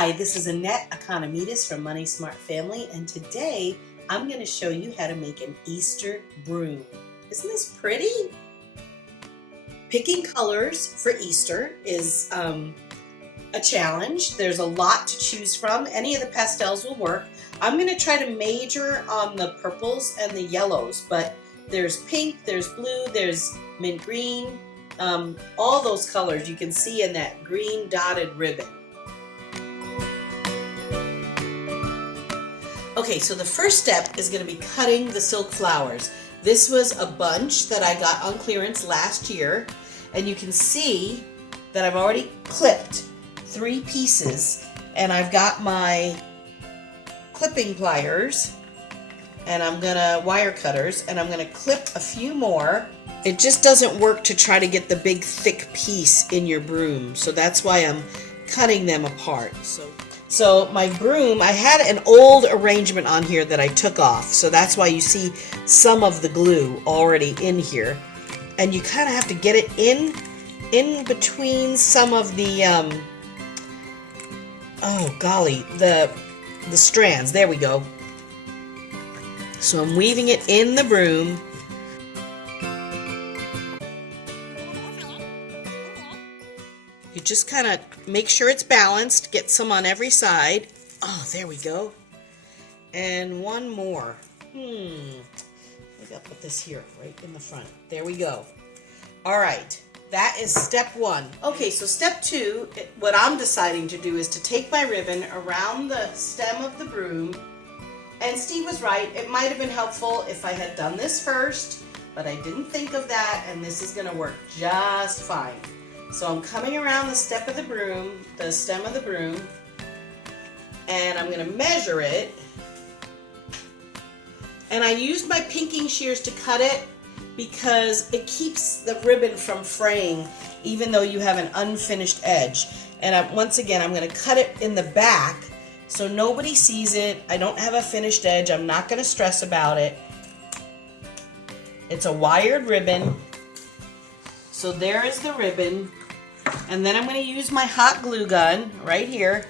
Hi, this is Annette Economides from MoneySmartFamily, and today I'm going to show you how to make an Easter broom. Isn't this pretty? Picking colors for Easter is a challenge. There's a lot to choose from. Any of the pastels will work. I'm going to try to major on the purples and the yellows, but there's pink, there's blue, there's mint green, all those colors you can see in that green dotted ribbon. Okay, so the first step is going to be cutting the silk flowers. This was a bunch that I got on clearance last year, and you can see that I've already clipped 3 pieces, and I've got my clipping pliers, and I'm gonna wire cutters, and I'm gonna clip a few more. It just doesn't work to try to get the big thick piece in your broom, so that's why I'm cutting them apart. So my broom, I had an old arrangement on here that I took off, so that's why you see some of the glue already in here, and you kind of have to get it in between some of the oh golly, the strands. There we go. So I'm weaving it in the broom. You just kind of make sure it's balanced, get some on every side. Oh, there we go. And one more. Maybe I'll put this here, right in the front. There we go. All right, that is step 1. Okay, so step 2, what I'm deciding to do is to take my ribbon around the stem of the broom. And Steve was right, it might have been helpful if I had done this first, but I didn't think of that, and this is gonna work just fine. So I'm coming around the stem of the broom, and I'm going to measure it. And I used my pinking shears to cut it because it keeps the ribbon from fraying even though you have an unfinished edge. And once again, I'm going to cut it in the back so nobody sees it. I don't have a finished edge. I'm not going to stress about it. It's a wired ribbon. So there is the ribbon. And then I'm going to use my hot glue gun right here,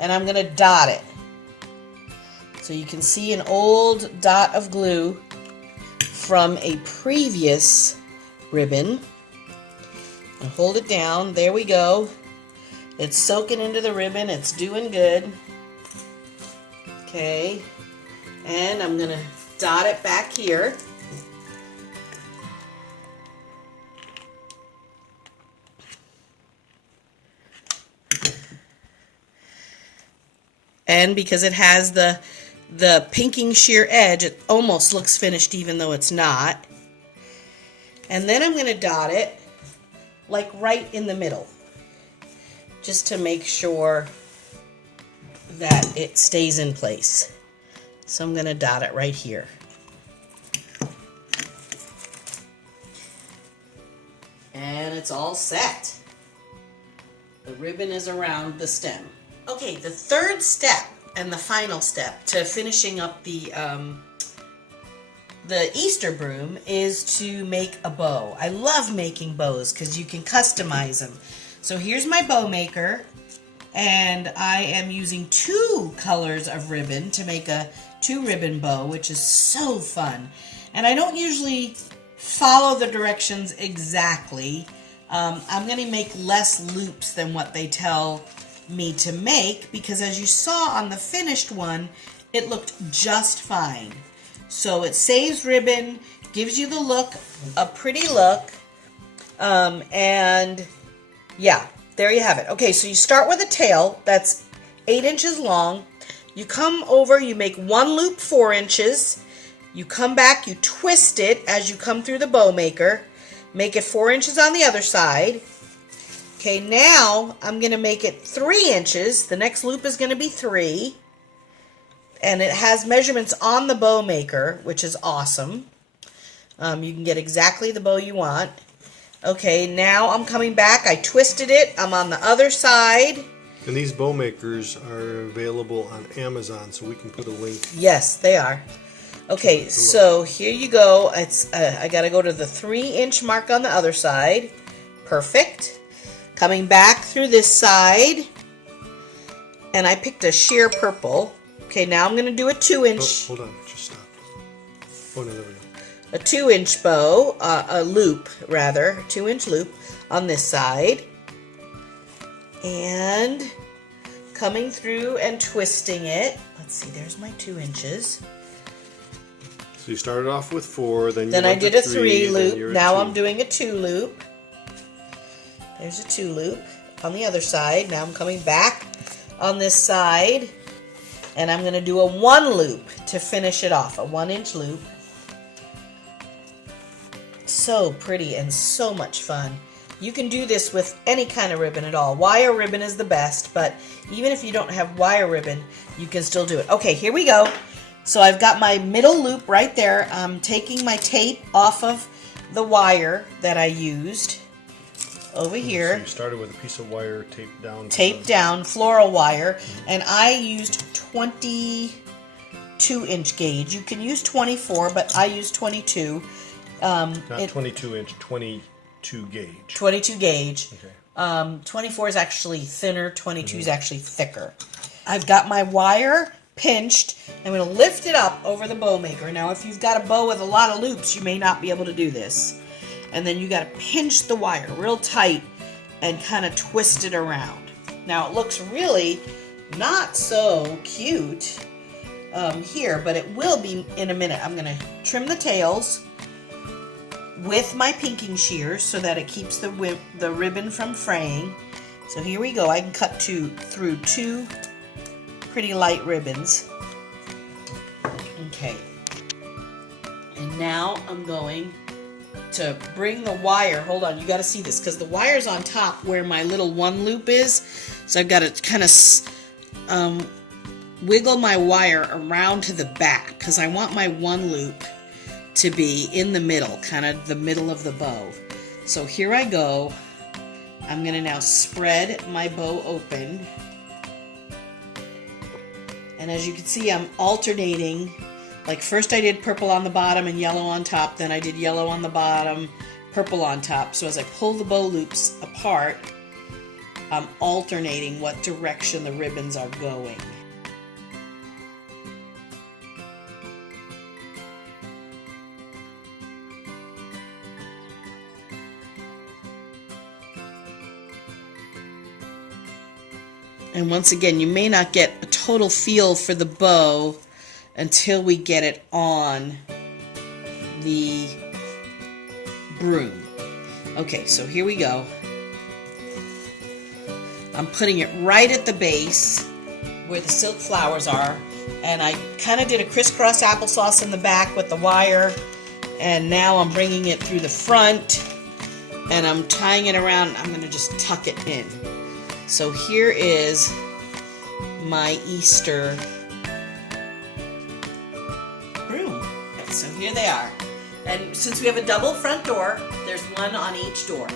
and I'm going to dot it. So you can see an old dot of glue from a previous ribbon. And hold it down. There we go. It's soaking into the ribbon. It's doing good. Okay. And I'm going to dot it back here. And because it has the pinking shear edge, it almost looks finished even though it's not. And then I'm going to dot it like right in the middle, just to make sure that it stays in place. So I'm going to dot it right here. And it's all set. The ribbon is around the stem. Okay, the third step and the final step to finishing up the Easter broom is to make a bow. I love making bows because you can customize them. So here's my bow maker, and I am using 2 colors of ribbon to make a 2-ribbon bow, which is so fun. And I don't usually follow the directions exactly. I'm going to make less loops than what they tell me to make, because as you saw on the finished one, it looked just fine. So it saves ribbon, gives you the look, a pretty look, and yeah, there you have it. Okay, so you start with a tail that's 8 inches long. You come over, you make 1 loop 4 inches. You come back, you twist it as you come through the bow maker. Make it 4 inches on the other side. Okay, now I'm going to make it 3 inches. The next loop is going to be 3. And it has measurements on the bow maker, which is awesome. You can get exactly the bow you want. Okay, now I'm coming back. I twisted it. I'm on the other side. And these bow makers are available on Amazon, so we can put a link. Yes, they are. Okay, so here you go. It's I got to go to the 3-inch mark on the other side. Perfect. Coming back through this side, and I picked a sheer purple. Okay, now I'm going to do a 2-inch. Hold on, just stop. Oh no, there we go. A 2-inch bow, a loop rather, a 2-inch loop on this side. And coming through and twisting it. Let's see, there's my 2 inches. So you started off with 4, then I did a 3 then loop. you're at Now 2. I'm doing a 2 loop. There's a 2 loop on the other side. Now I'm coming back on this side, and I'm going to do a 1 loop to finish it off, a 1-inch loop. So pretty and so much fun. You can do this with any kind of ribbon at all. Wire ribbon is the best, but even if you don't have wire ribbon, you can still do it. Okay, here we go. So I've got my middle loop right there. I'm taking my tape off of the wire that I used over here. So you started with a piece of wire taped down. Taped down, floral wire, and I used 22-inch gauge. You can use 24, but I used 22. Not 22-inch, 22 gauge. 22 gauge. Okay. 24 is actually thinner, 22 is actually thicker. I've got my wire pinched. I'm going to lift it up over the bow maker. Now, if you've got a bow with a lot of loops, you may not be able to do this. And then you got to pinch the wire real tight and kind of twist it around. Now, it looks really not so cute here, but it will be in a minute. I'm going to trim the tails with my pinking shears so that it keeps the ribbon from fraying. So here we go. I can cut through 2 pretty light ribbons. Okay. And now I'm going to bring the wire. Hold on, you got to see this because the wire's on top where my little 1 loop is. So I've got to kind of wiggle my wire around to the back because I want my 1 loop to be in the middle, kind of the middle of the bow. So here I go. I'm going to now spread my bow open. And as you can see, I'm alternating. Like first I did purple on the bottom and yellow on top, then I did yellow on the bottom, purple on top. So as I pull the bow loops apart, I'm alternating what direction the ribbons are going. And once again, you may not get a total feel for the bow until we get it on the broom. Okay, so here we go. I'm putting it right at the base where the silk flowers are, and I kind of did a crisscross applesauce in the back with the wire, and now I'm bringing it through the front, and I'm tying it around. I'm going to just tuck it in. So here is my Easter broom. So here they are. And since we have a double front door, there's 1 on each door.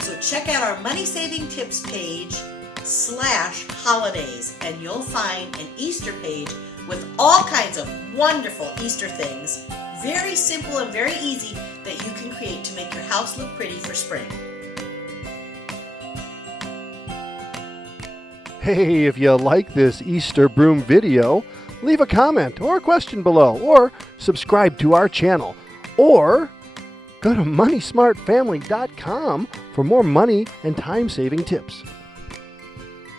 So check out our money saving tips page /holidays, and you'll find an Easter page with all kinds of wonderful Easter things, very simple and very easy, that you can create to make your house look pretty for spring. Hey, if you like this Easter broom video, leave a comment or a question below, or subscribe to our channel, or go to MoneySmartFamily.com for more money and time-saving tips.